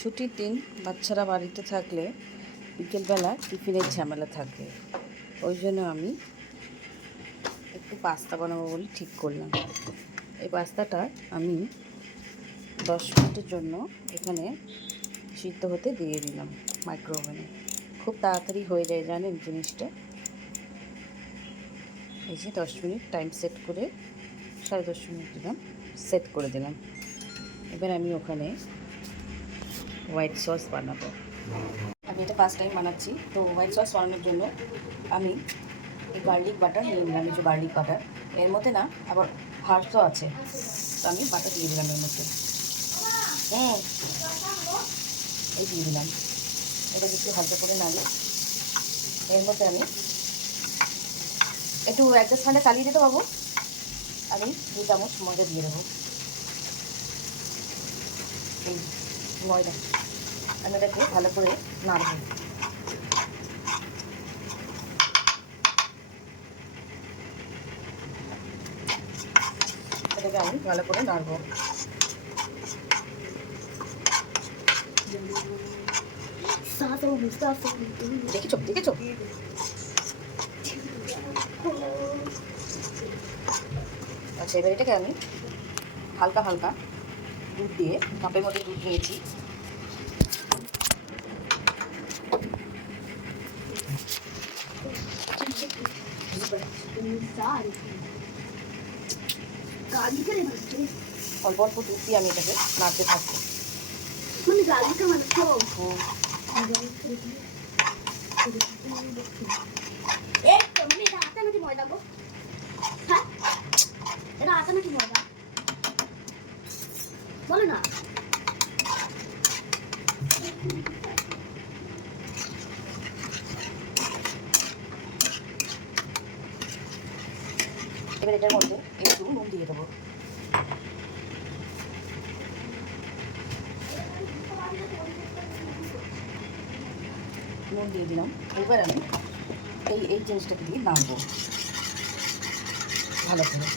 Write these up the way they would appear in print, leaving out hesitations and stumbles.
ছুটির দিন বাচ্চারা বাড়িতে থাকলে বিকেলবেলা টিফিনের ঝামেলা থাকে, ওই জন্য আমি একটু পাস্তা বানাবো বলে ঠিক করলাম। এই পাস্তাটা আমি 10 মিনিটের জন্য এখানে সিদ্ধ হতে দিয়ে দিলাম মাইক্রো ওভেনে। খুব তাড়াতাড়ি হয়ে যায় জানেন জিনিসটা। এই যে 10 মিনিট টাইম সেট করে 10.5 মিনিট দিলাম, সেট করে দিলাম। এবার আমি ওখানে হোয়াইট সস বানাবো। আমি এটা ফার্স্ট টাইম বানাচ্ছি, তো হোয়াইট সস বানানোর জন্য আমি এই গার্লিক বাটার নিয়ে নিলাম। এই যে গার্লিক বাটার, এর মধ্যে না আবার হার্বসও আছে, তো আমি বাটার দিয়ে দিলাম এর মধ্যে। এই দিয়ে দিলাম, এটা একটু হালকা করে নাড়ি। এর মধ্যে আমি একটু অ্যাডজাস্ট ফ্যানটা চালিয়ে দিতে পারবো। আমি 2 চামচ ময়দা দিয়ে দেবো। এই ময়দা আমি এটাকে ভালো করে নাড়বো। এটাকে আমি ভালো করে নাড়বো। দেখেছো দেখেছো? আচ্ছা, এবার এটাকে আমি হালকা হালকা দুধ দিয়ে, কাপের মধ্যে দুধ নিয়েছি, অল্প অল্প দুধ দিয়ে আমি এটাকে নাড়তে থাকবো। বলো না। এবার এটার মধ্যে একটু নুন দিয়ে দেবো। নুন দিয়ে দিলাম। এবার আমি এই জিনিসটাকে দিয়ে নাড়বো ভালো করে।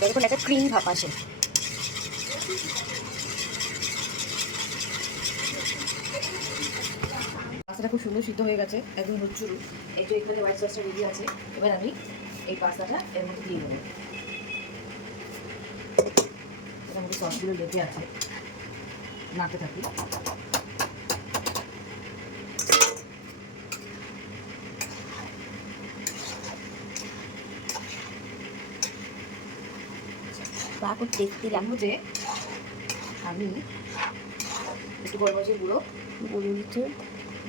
দেখুন একটা ক্রিম ভাব আসে। পাস্তাটা খুব সুন্দর সিদ্ধ হয়ে গেছে, একদম হুচুরু। এই যে এখানে হোয়াইট সসটা রেডি আছে। এবার আমি এই পাস্তাটা এর মধ্যে দিয়ে দেবো। এটার মধ্যে সসগুলো লেগে আছে, নাড়তে থাকি। টেস্টি লাগবে যে আমি একটু গোলমরিচের গুঁড়ো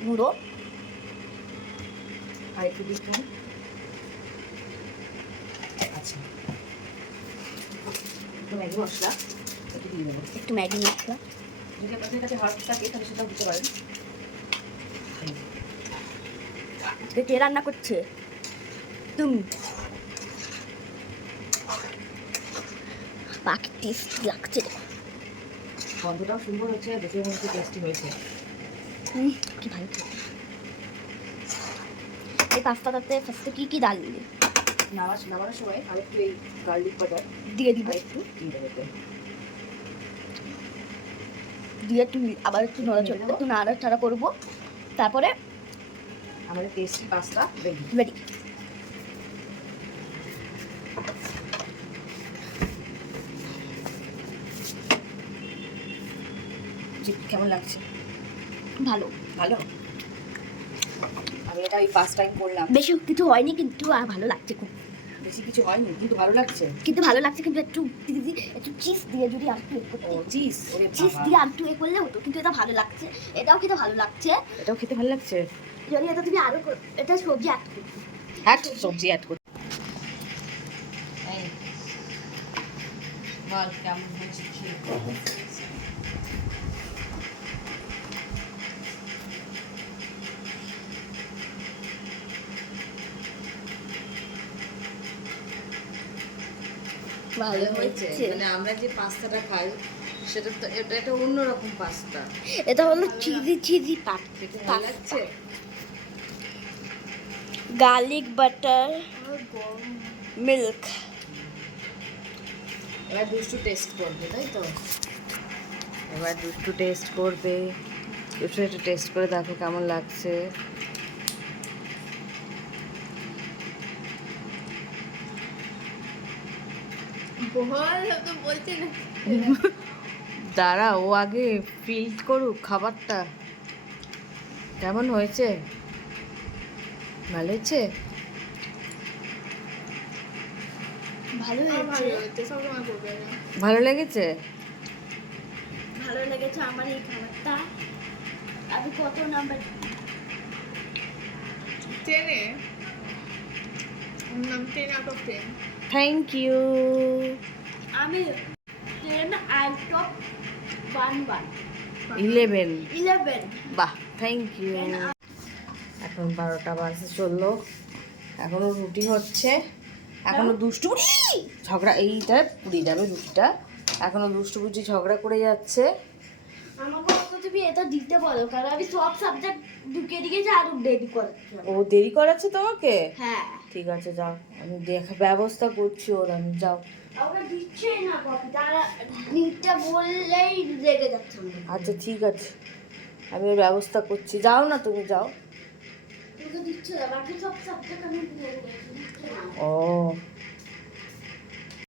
গুঁড়ো আর একটু দিচ্ছি। আচ্ছা, একটু ম্যাগি মশলা একটু দিয়ে দেবো। একটু ম্যাগি মশলা, যদি আপনাদের কাছে হার্ব থাকে তাহলে সেটাও দিতে পারেন। কে রান্না করছে? তুমি। বাকি টেস্টি লাগছে, গন্ধটাও সুন্দর হয়েছে, দেখে মনে হচ্ছে টেস্টি হয়েছে। কি ভালো খেতে। এই পাস্তাটাতে ফার্স্টে কি ডাল দিলে? নামানোর সময় আর একটু এই গার্লিক বাটার দিয়ে দিব, একটু দিয়ে দেবে। দিয়ে একটু আবার একটু নড়াচড়া, একটু নাড়াচাড়া করবো, তারপরে আমাদের টেস্টি পাস্তা রেডি। রেডি। কেমন লাগছে? ভালো ভালো। আমি এটা ফার্স্ট টাইম করলাম। বেশি কিছু হয়নি কিন্তু আর ভালো লাগছে খুব। বেশি কিছু হয়নি কিন্তু ভালো লাগছে। কিন্তু একটু চিজ দিয়ে যদি আর একটু চিজ দিয়ে আর একটু করলে হতো, কিন্তু এটা ভালো লাগছে। এটাও খেতে ভালো লাগছে। যদি এটা তুমি আরো এটা সবজি অ্যাড করো। বল কেমন হয়েছে খেয়ে? ভালো হয়েছে হচ্ছে। মানে আমরা যে পাস্তাটা খাই সেটা তো এটা অন্যরকম পাস্তা। এটা হলো চিজি চিজি খেতে ভালো লাগছে। Garlic butter milk. এবার দুষ্টু টেস্ট করবে তাই তো, এবার দুষ্টু টেস্ট করবে। দুষ্টু একটু টেস্ট করে দেখো কেমন লাগছে। দাঁড়া, ও আগে ফিল করুক খাবারটা কেমন হয়েছে। ভালো হয়েছে, ভালো হয়েছে। ভালো লেগেছে। ভালো লেগেছে আমার এই খাবারটা। আমি কত নাম্বার? 10 thank you. আমি 10 out of 1 11। 11। বাহ, থ্যাংক ইউ। এখন 12টা বাজে চললো, এখনো রুটি হচ্ছে, এখনো দুষ্টু ঝগড়া, এইটা পুড়ে যাবে রুটিটা। এখনো দুষ্টু বুঝি ঝগড়া করে যাচ্ছে। আমাকে তো তুমি এটা দিতে বলো, কারণ আমি সব সাবজেক্ট ঢুকিয়ে দিয়েছি আর দেরি করাচ্ছি। ও দেরি করাচ্ছে তোমাকে? হ্যাঁ, ঠিক আছে যাও, আমি ব্যবস্থা করছি ওর, আমি যাও। ওরা দিচ্ছেই না কপি, তারা নিতে বললেই রেগে যাচ্ছে আমাদের। আচ্ছা ঠিক আছে, আমি ওর ব্যবস্থা করছি, যাও না তুমি যাও। তোকে দিচ্ছে না, বাকি সব সাবজেক্ট আমি দিয়ে দিয়েছি, দিচ্ছে না। ও